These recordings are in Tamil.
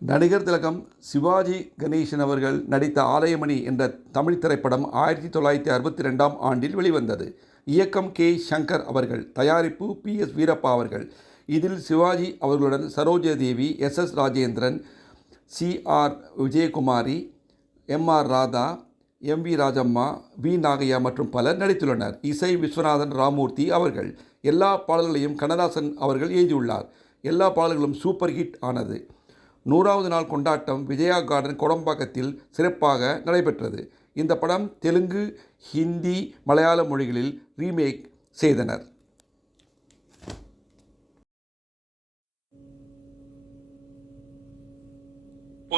நடிகர் திலகம் சிவாஜி கணேசன் அவர்கள் நடித்த ஆலயமணி என்ற தமிழ் திரைப்படம் 1962ஆம் ஆண்டில் வெளிவந்தது. இயக்கம் கே. சங்கர் அவர்கள், தயாரிப்பு பி.எஸ். வீரப்பா அவர்கள். இதில் சிவாஜி அவர்களுடன் Sarojadevi, SS. Rajendran, சி.ஆர். Vijayakumari, MR. Radha, MV. Rajamma, we. Nagaiah மற்றும் பலர் நடித்துள்ளனர். இசை விஸ்வநாதன் ராமமூர்த்தி அவர்கள். எல்லா பாடல்களையும் கண்ணதாசன் அவர்கள் எழுதியுள்ளார். எல்லா பாடல்களும் சூப்பர் ஹிட் ஆனது. 100வது நாள் கொண்டாட்டம் விஜயா கார்டன் கோடம்பாக்கத்தில் சிறப்பாக நடைபெற்றது. இந்த படம் தெலுங்கு, ஹிந்தி, மலையாள மொழிகளில் ரீமேக் செய்தனர்.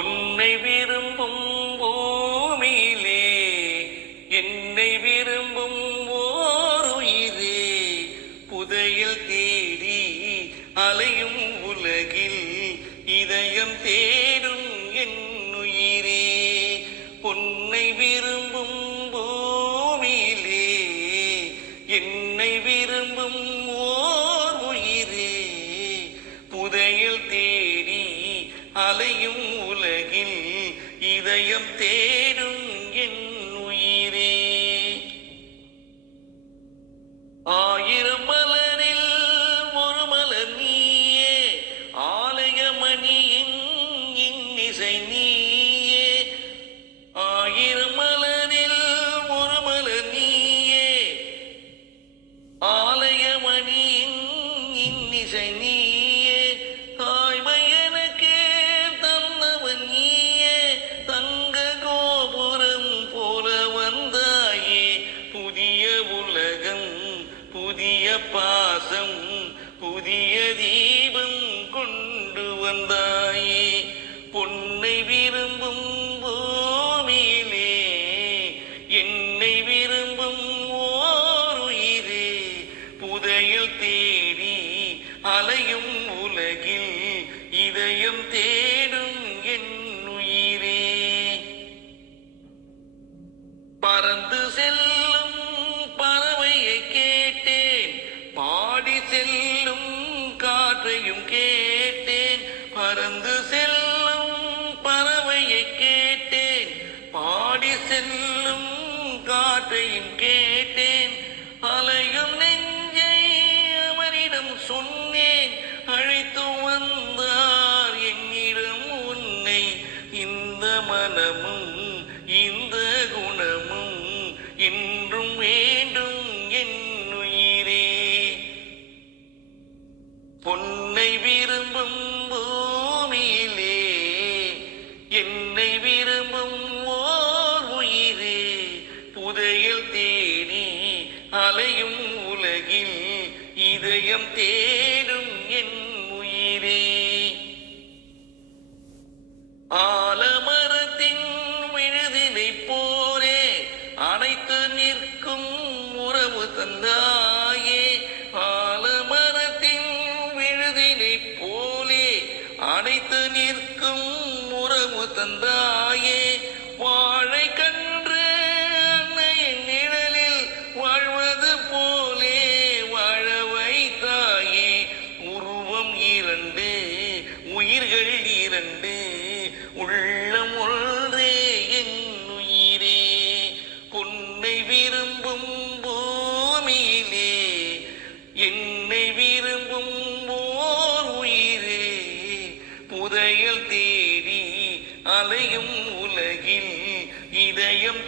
உன்னை விரும்பும் பூமியிலே என்னை விரும்பும் ஓர் உயிரே, புதையல் தேடி அலையும் உலகில் இதயம் தேடும் என் உயிரே. உன்னை விரும்பும் பூமியிலே என்னை விரும்பும் ஓர் உயிரே, புதையல் தேடி அலையும் உலகில் இதயம் தேடும் என் உயிரே. ஆயிரம் மலரில் ஒரு மலர் நீயே, ஆலயமணியின் இன்னிசை நீயே. ஆயிரம் மலரில் ஒரு மலர் நீயே, ஆலயமணியின் இன்னிசை நீயே. தாய்மை எனக்கே தந்தவன் நீயே, தங்க கோபுரம் போல வந்தாயே. புதிய உலகம், புதிய பாசம், புதிய தீபம் கொண்டு வந்தாயே. பொன்னை விரும்பும் பூமியிலே என்னை விரும்பும் ஓர் உயிரே, புதையல் தேடி அலையும் உலகில் இதயம் தேடும் என் உயிரே. பறந்து செல்லும் பறவையை கேட்டேன், பாடி செல்லும் காற்றையும் கேட்டேன். பறந்து செல்லும் பறவையை கேட்டேன், பாடி செல்லும் காற்றையும் கேட்டேன். அலையும் நெஞ்சை அவனிடம் சொன்னேன், அழைத்து வந்தார் என்னிடம் உன்னை. இந்த மனமும் இந்த குணமும் என்றும் வேண்டும் என் உயிரே. பொன்னை விரும்பும் பூமியிலே என்னை விரும்பும் ஓர் உயிரே, புதையல் தேடி அலையும் உலகில் இதயம் தேடும் என் உயிரே. ஆலமரத்தின் விழுதினை போலே அனைத்து நிற்கும் உறவு தந்தாயே. ஆலமரத்தின் விழுதினை போலே அனைத்து நிற்கும் உறவு தந்தாயே. வாழை கன்று அன்னையின் நிழலில் வாழ்வது போலே வாழ வைத்தாயே. உருவம் இரண்டு, உயிர்கள் இரண்டு, உள்ளம் ஒன்றே என் உயிரே. பொன்னை விரும்பும் பூமியிலே என்னை விரும்பும் ஓர் உயிரே, புதையல் தேடி அலையும் உலகில் இதயம்